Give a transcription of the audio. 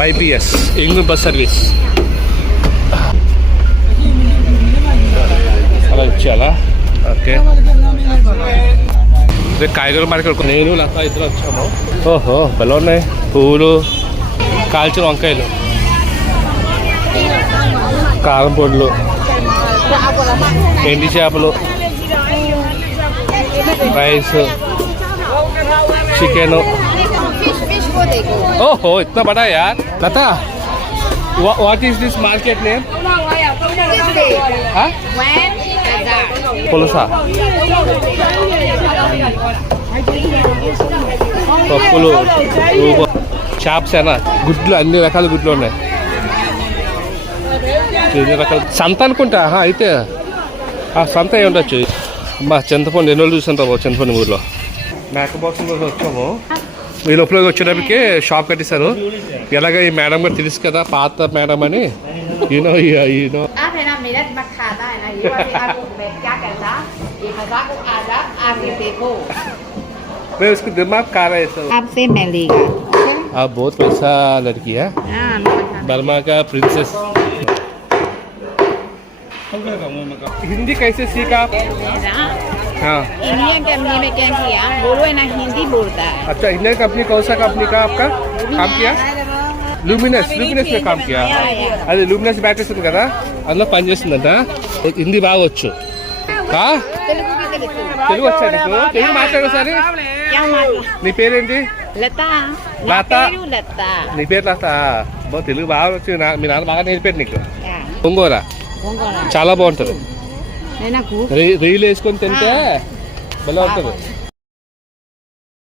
YBS English bus service అలా ఇచ్చేయాలా okay కాయగూర market నేను లత ఇద్దరు వచ్చాము ఓహో భలే ఉన్నాయి పువ్వులు కాల్చిన వంకాయలు కారం పొడులు ఎండి చేపలు రైస్ చికెన్ ఓహో ఇतना बड़ा यार लता what is this market name పులస పప్పులు చాప్స్ అయినా గుడ్లు అన్ని రకాల గుడ్లు ఉన్నాయి ఎన్ని రకాల సంత అనుకుంటా అయితే సంత అయి ఉండొచ్చు మా చింతపండు ఎన్ని రోజులు చూస్తుంటాము చింతపండు ఊర్లో మేకపోసం కోసం వచ్చాము మీ లోపల వచ్చేటప్పటికే షాప్ కట్టేశారు ఎలాగ ఈ మేడం గారు తెలుసు కదా పాత మేడం అని యూనో उसको दिमाग खा रहे सब आपसे मिलेगा आप बहुत पैसा लड़की है बर्मा का प्रिंसेस हिंदी कैसे सीखा आप हाँ इंडियन कंपनी में क्या किया बोलो ना हिंदी बोलता है अच्छा इंडियन कंपनी कौन सा कंपनी का आपका काम किया लूमिनस में काम किया अरे लूमिनस बैटरीస్ ఉంది కదా అందులో పని చేస్తుందంట హిందీ బాగా వచ్చు తెలుగు వచ్చా నీకు తెలుగు మాట్లాడు సరే నీ పేరేంటి లత లత నీ పేరు లత తెలుగు బాగా వచ్చు మీ నాన్న బాగా నేర్పారు నీకు గోంగూర చాలా బాగుంటుంది రీలు వేసుకొని తింటే భలే ఉంటుంది